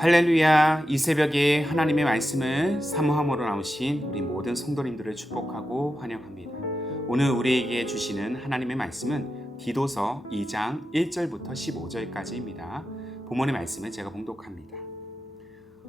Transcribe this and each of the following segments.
할렐루야. 이 새벽에 하나님의 말씀을 사모함으로 나오신 우리 모든 성도님들을 축복하고 환영합니다. 오늘 우리에게 주시는 하나님의 말씀은 디도서 2장 1절부터 15절까지입니다. 본문의 말씀을 제가 봉독합니다.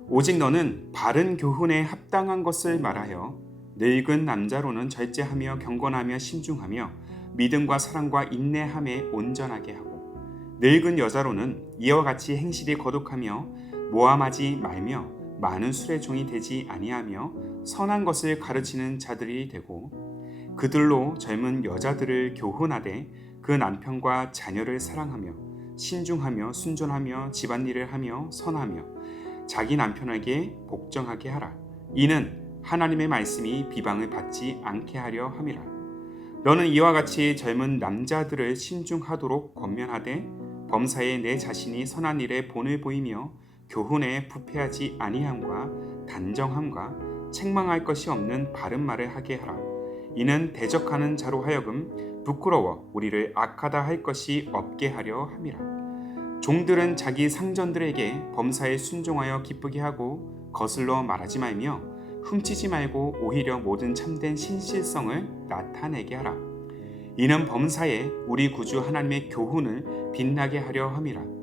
오직 너는 바른 교훈에 합당한 것을 말하여 늙은 남자로는 절제하며 경건하며 신중하며 믿음과 사랑과 인내함에 온전하게 하고 늙은 여자로는 이와 같이 행실이 거룩하며 모함하지 말며 많은 술의 종이 되지 아니하며 선한 것을 가르치는 자들이 되고 그들로 젊은 여자들을 교훈하되 그 남편과 자녀를 사랑하며 신중하며 순전하며 집안일을 하며 선하며 자기 남편에게 복종하게 하라. 이는 하나님의 말씀이 비방을 받지 않게 하려 함이라. 너는 이와 같이 젊은 남자들을 신중하도록 권면하되 범사에 내 자신이 선한 일에 본을 보이며 교훈에 부패하지 아니함과 단정함과 책망할 것이 없는 바른 말을 하게 하라. 이는 대적하는 자로 하여금 부끄러워 우리를 악하다 할 것이 없게 하려 함이라. 종들은 자기 상전들에게 범사에 순종하여 기쁘게 하고 거슬러 말하지 말며 훔치지 말고 오히려 모든 참된 신실성을 나타내게 하라. 이는 범사에 우리 구주 하나님의 교훈을 빛나게 하려 함이라.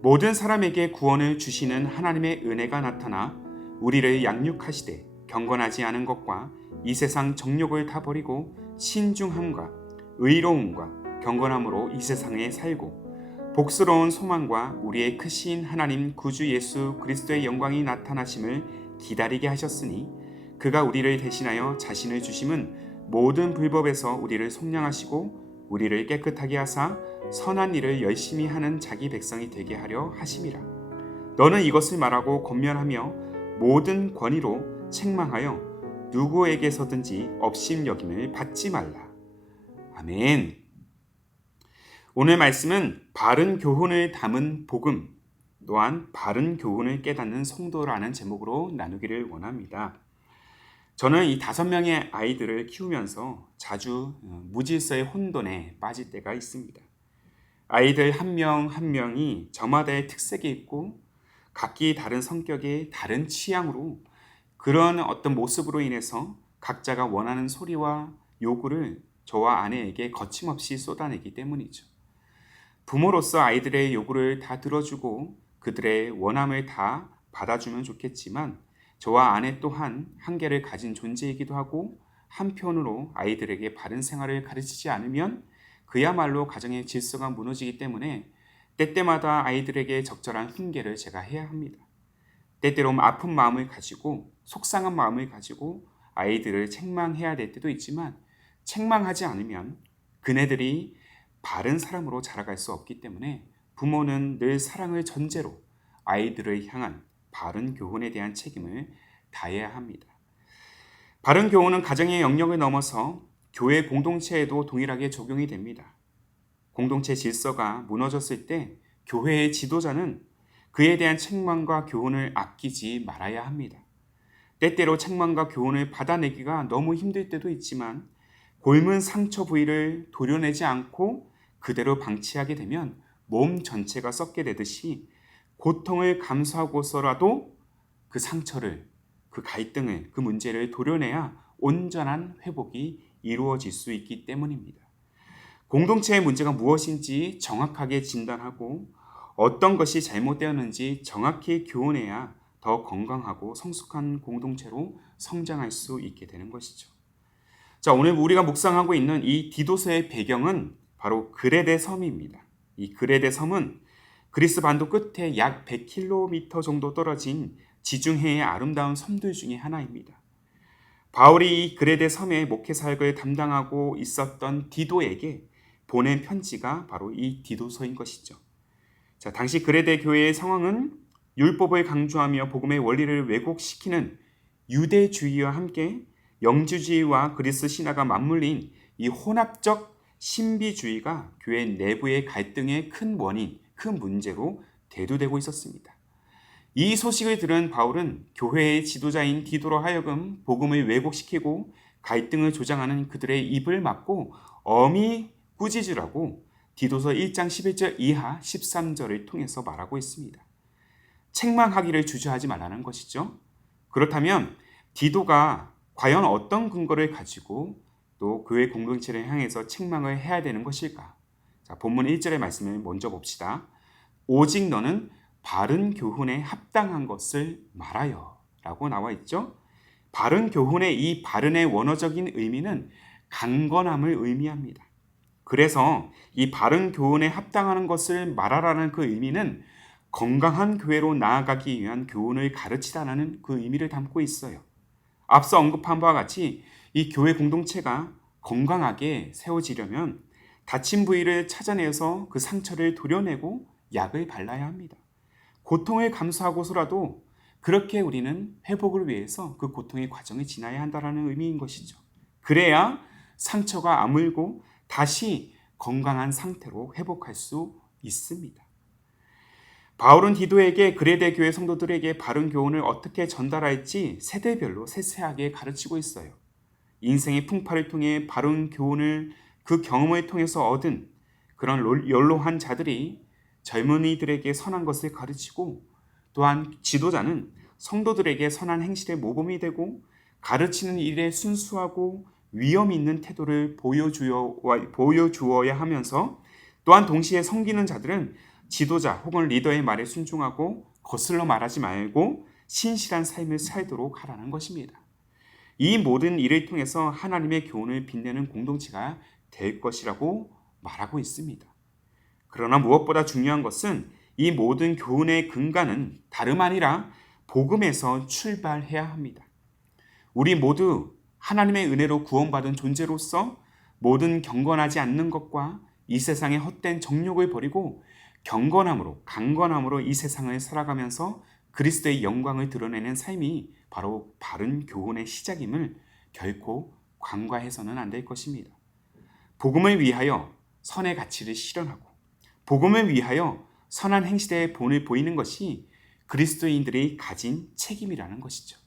모든 사람에게 구원을 주시는 하나님의 은혜가 나타나 우리를 양육하시되 경건하지 않은 것과 이 세상 정욕을 다 버리고 신중함과 의로움과 경건함으로 이 세상에 살고 복스러운 소망과 우리의 크신 하나님 구주 예수 그리스도의 영광이 나타나심을 기다리게 하셨으니 그가 우리를 대신하여 자신을 주심은 모든 불법에서 우리를 속량하시고 우리를 깨끗하게 하사 선한 일을 열심히 하는 자기 백성이 되게 하려 하심이라. 너는 이것을 말하고 권면하며 모든 권위로 책망하여 누구에게서든지 업심여김을 받지 말라. 아멘. 오늘 말씀은 바른 교훈을 담은 복음 또한 바른 교훈을 깨닫는 성도라는 제목으로 나누기를 원합니다. 저는 이 5명의 아이들을 키우면서 자주 무질서의 혼돈에 빠질 때가 있습니다. 아이들 한 명 한 명이 저마다의 특색이 있고 각기 다른 성격의 다른 취향으로 그런 어떤 모습으로 인해서 각자가 원하는 소리와 요구를 저와 아내에게 거침없이 쏟아내기 때문이죠. 부모로서 아이들의 요구를 다 들어주고 그들의 원함을 다 받아주면 좋겠지만 저와 아내 또한 한계를 가진 존재이기도 하고 한편으로 아이들에게 바른 생활을 가르치지 않으면 그야말로 가정의 질서가 무너지기 때문에 때때마다 아이들에게 적절한 훈계를 제가 해야 합니다. 때때로 아픈 마음을 가지고 속상한 마음을 가지고 아이들을 책망해야 될 때도 있지만 책망하지 않으면 그네들이 바른 사람으로 자라갈 수 없기 때문에 부모는 늘 사랑을 전제로 아이들을 향한 바른 교훈에 대한 책임을 다해야 합니다. 바른 교훈은 가정의 영역을 넘어서 교회 공동체에도 동일하게 적용이 됩니다. 공동체 질서가 무너졌을 때 교회의 지도자는 그에 대한 책망과 교훈을 아끼지 말아야 합니다. 때때로 책망과 교훈을 받아내기가 너무 힘들 때도 있지만 곪은 상처 부위를 도려내지 않고 그대로 방치하게 되면 몸 전체가 썩게 되듯이 고통을 감수하고서라도 그 상처를, 그 갈등을, 그 문제를 도려내야 온전한 회복이 이루어질 수 있기 때문입니다. 공동체의 문제가 무엇인지 정확하게 진단하고 어떤 것이 잘못되었는지 정확히 교훈해야 더 건강하고 성숙한 공동체로 성장할 수 있게 되는 것이죠. 자, 오늘 우리가 묵상하고 있는 이 디도서의 배경은 바로 그레데 섬입니다. 이 그레데 섬은 그리스 반도 끝에 약 100km 정도 떨어진 지중해의 아름다운 섬들 중에 하나입니다. 바울이 이 그레데 섬의 목회 사역을 담당하고 있었던 디도에게 보낸 편지가 바로 이 디도서인 것이죠. 자, 당시 그레데 교회의 상황은 율법을 강조하며 복음의 원리를 왜곡시키는 유대주의와 함께 영주주의와 그리스 신화가 맞물린 이 혼합적 신비주의가 교회 내부의 갈등의 큰 원인, 큰 문제로 대두되고 있었습니다. 이 소식을 들은 바울은 교회의 지도자인 디도로 하여금 복음을 왜곡시키고 갈등을 조장하는 그들의 입을 막고 엄히 꾸짖으라고 디도서 1장 11절 이하 13절을 통해서 말하고 있습니다. 책망하기를 주저하지 말라는 것이죠. 그렇다면 디도가 과연 어떤 근거를 가지고 또 교회 공동체를 향해서 책망을 해야 되는 것일까? 자, 본문 1절의 말씀을 먼저 봅시다. 오직 너는 바른 교훈에 합당한 것을 말하여 라고 나와 있죠. 바른 교훈의 이 바른의 원어적인 의미는 강건함을 의미합니다. 그래서 이 바른 교훈에 합당하는 것을 말하라는 그 의미는 건강한 교회로 나아가기 위한 교훈을 가르치다라는 그 의미를 담고 있어요. 앞서 언급한 바와 같이 이 교회 공동체가 건강하게 세워지려면 다친 부위를 찾아내서 그 상처를 도려내고 약을 발라야 합니다. 고통을 감수하고서라도 그렇게 우리는 회복을 위해서 그 고통의 과정을 지나야 한다는 의미인 것이죠. 그래야 상처가 아물고 다시 건강한 상태로 회복할 수 있습니다. 바울은 디도에게 그레데 교회 성도들에게 바른 교훈을 어떻게 전달할지 세대별로 세세하게 가르치고 있어요. 인생의 풍파를 통해 바른 교훈을 그 경험을 통해서 얻은 그런 연로한 자들이 젊은이들에게 선한 것을 가르치고 또한 지도자는 성도들에게 선한 행실의 모범이 되고 가르치는 일에 순수하고 위험 있는 태도를 보여주어야 하면서 또한 동시에 섬기는 자들은 지도자 혹은 리더의 말에 순종하고 거슬러 말하지 말고 신실한 삶을 살도록 하라는 것입니다. 이 모든 일을 통해서 하나님의 교훈을 빛내는 공동체가 될 것이라고 말하고 있습니다. 그러나 무엇보다 중요한 것은 이 모든 교훈의 근간은 다름 아니라 복음에서 출발해야 합니다. 우리 모두 하나님의 은혜로 구원받은 존재로서 모든 경건하지 않는 것과 이 세상의 헛된 정욕을 버리고 경건함으로 강건함으로 이 세상을 살아가면서 그리스도의 영광을 드러내는 삶이 바로 바른 교훈의 시작임을 결코 간과해서는 안 될 것입니다. 복음을 위하여 선의 가치를 실현하고 복음을 위하여 선한 행실의 본을 보이는 것이 그리스도인들이 가진 책임이라는 것이죠.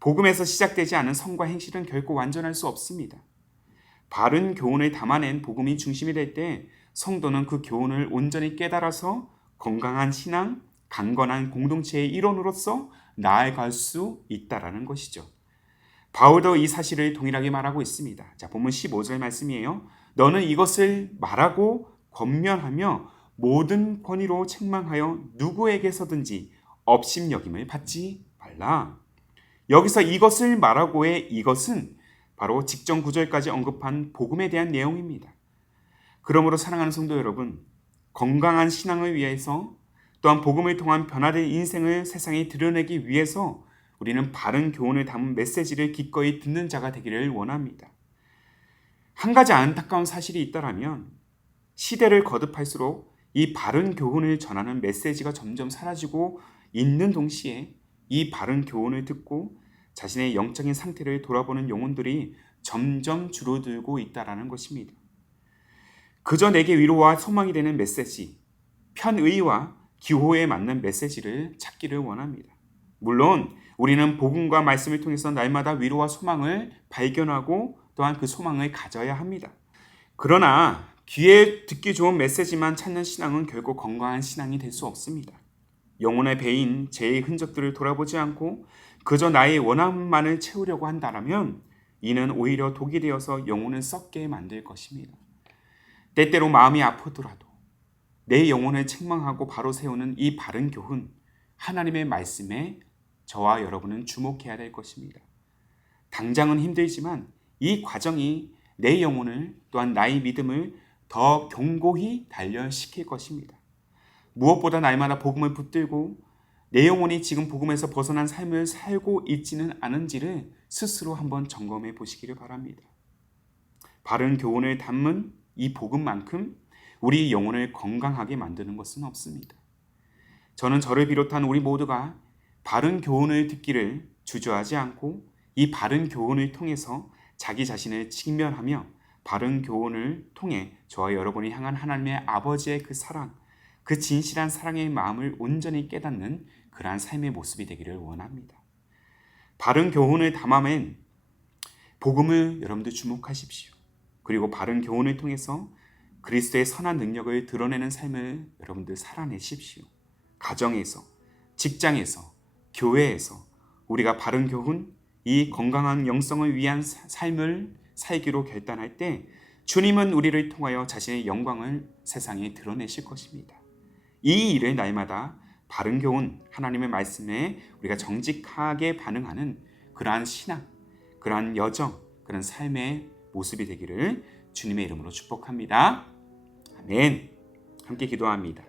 복음에서 시작되지 않은 선과 행실은 결코 완전할 수 없습니다. 바른 교훈을 담아낸 복음이 중심이 될 때 성도는 그 교훈을 온전히 깨달아서 건강한 신앙, 강건한 공동체의 일원으로서 나아갈 수 있다라는 것이죠. 바울도 이 사실을 동일하게 말하고 있습니다. 자, 본문 15절 말씀이에요. 너는 이것을 말하고 권면하며 모든 권위로 책망하여 누구에게서든지 업심여김을 받지 말라. 여기서 이것을 말하고의 이것은 바로 직전 구절까지 언급한 복음에 대한 내용입니다. 그러므로 사랑하는 성도 여러분, 건강한 신앙을 위해서 또한 복음을 통한 변화된 인생을 세상에 드러내기 위해서 우리는 바른 교훈을 담은 메시지를 기꺼이 듣는 자가 되기를 원합니다. 한 가지 안타까운 사실이 있다라면 시대를 거듭할수록 이 바른 교훈을 전하는 메시지가 점점 사라지고 있는 동시에 이 바른 교훈을 듣고 자신의 영적인 상태를 돌아보는 영혼들이 점점 줄어들고 있다는 것입니다. 그저 내게 위로와 소망이 되는 메시지, 편의와 기호에 맞는 메시지를 찾기를 원합니다. 물론 우리는 복음과 말씀을 통해서 날마다 위로와 소망을 발견하고 또한 그 소망을 가져야 합니다. 그러나 귀에 듣기 좋은 메시지만 찾는 신앙은 결코 건강한 신앙이 될 수 없습니다. 영혼의 배인 죄의 흔적들을 돌아보지 않고 그저 나의 원함만을 채우려고 한다면 이는 오히려 독이 되어서 영혼을 썩게 만들 것입니다. 때때로 마음이 아프더라도 내 영혼을 책망하고 바로 세우는 이 바른 교훈, 하나님의 말씀에 저와 여러분은 주목해야 될 것입니다. 당장은 힘들지만 이 과정이 내 영혼을 또한 나의 믿음을 더 견고히 단련시킬 것입니다. 무엇보다 날마다 복음을 붙들고 내 영혼이 지금 복음에서 벗어난 삶을 살고 있지는 않은지를 스스로 한번 점검해 보시기를 바랍니다. 바른 교훈을 담은 이 복음만큼 우리 영혼을 건강하게 만드는 것은 없습니다. 저는 저를 비롯한 우리 모두가 바른 교훈을 듣기를 주저하지 않고 이 바른 교훈을 통해서 자기 자신을 직면하며 바른 교훈을 통해 저와 여러분이 향한 하나님의 아버지의 그 사랑, 그 진실한 사랑의 마음을 온전히 깨닫는 그러한 삶의 모습이 되기를 원합니다. 바른 교훈을 담아낸 복음을 여러분들 주목하십시오. 그리고 바른 교훈을 통해서 그리스도의 선한 능력을 드러내는 삶을 여러분들 살아내십시오. 가정에서, 직장에서, 교회에서 우리가 바른 교훈, 이 건강한 영성을 위한 삶을 살기로 결단할 때 주님은 우리를 통하여 자신의 영광을 세상에 드러내실 것입니다. 이 일을 날마다 바른 교훈, 하나님의 말씀에 우리가 정직하게 반응하는 그러한 신앙, 그러한 여정, 그런 삶의 모습이 되기를 주님의 이름으로 축복합니다. 아멘. 함께 기도합니다.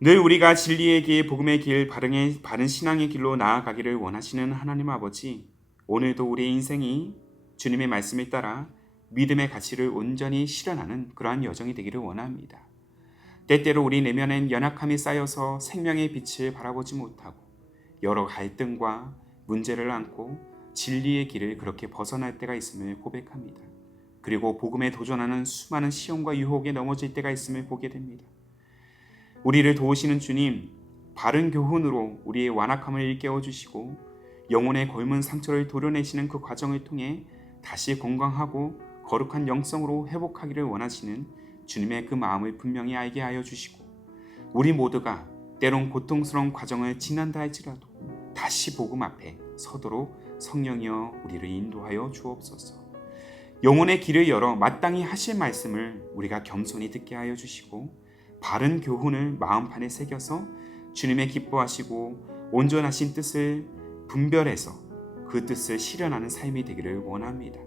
늘 우리가 진리의 길, 복음의 길, 바른 신앙의 길로 나아가기를 원하시는 하나님 아버지, 오늘도 우리의 인생이 주님의 말씀을 따라 믿음의 가치를 온전히 실현하는 그러한 여정이 되기를 원합니다. 때때로 우리 내면엔 연약함이 쌓여서 생명의 빛을 바라보지 못하고 여러 갈등과 문제를 안고 진리의 길을 그렇게 벗어날 때가 있음을 고백합니다. 그리고 복음에 도전하는 수많은 시험과 유혹에 넘어질 때가 있음을 보게 됩니다. 우리를 도우시는 주님, 바른 교훈으로 우리의 완악함을 일깨워 주시고 영혼의 골문 상처를 도려내시는 그 과정을 통해 다시 건강하고 거룩한 영성으로 회복하기를 원하시는 주님의 그 마음을 분명히 알게 하여 주시고 우리 모두가 때론 고통스러운 과정을 지난다 할지라도 다시 복음 앞에 서도록 성령이여 우리를 인도하여 주옵소서. 영혼의 길을 열어 마땅히 하실 말씀을 우리가 겸손히 듣게 하여 주시고 바른 교훈을 마음판에 새겨서 주님의 기뻐하시고 온전하신 뜻을 분별해서 그 뜻을 실현하는 삶이 되기를 원합니다.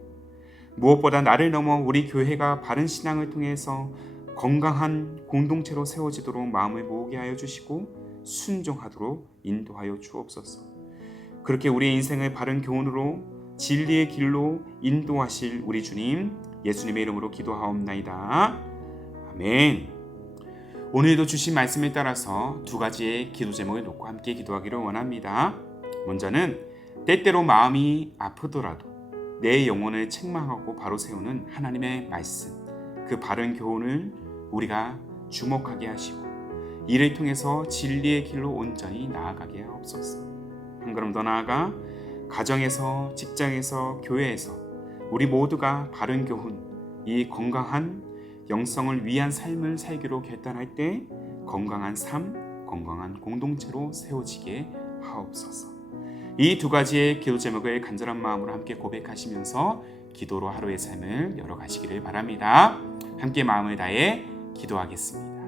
무엇보다 나를 넘어 우리 교회가 바른 신앙을 통해서 건강한 공동체로 세워지도록 마음을 모으게 하여 주시고 순종하도록 인도하여 주옵소서. 그렇게 우리의 인생을 바른 교훈으로 진리의 길로 인도하실 우리 주님 예수님의 이름으로 기도하옵나이다. 아멘. 오늘도 주신 말씀에 따라서 두 가지의 기도 제목을 놓고 함께 기도하기를 원합니다. 먼저는 때때로 마음이 아프더라도 내 영혼을 책망하고 바로 세우는 하나님의 말씀, 그 바른 교훈을 우리가 주목하게 하시고 이를 통해서 진리의 길로 온전히 나아가게 하옵소서. 한 걸음 더 나아가 가정에서, 직장에서, 교회에서 우리 모두가 바른 교훈, 이 건강한 영성을 위한 삶을 살기로 결단할 때 건강한 삶, 건강한 공동체로 세워지게 하옵소서. 이 두 가지의 기도 제목을 간절한 마음으로 함께 고백하시면서 기도로 하루의 삶을 열어가시기를 바랍니다. 함께 마음을 다해 기도하겠습니다.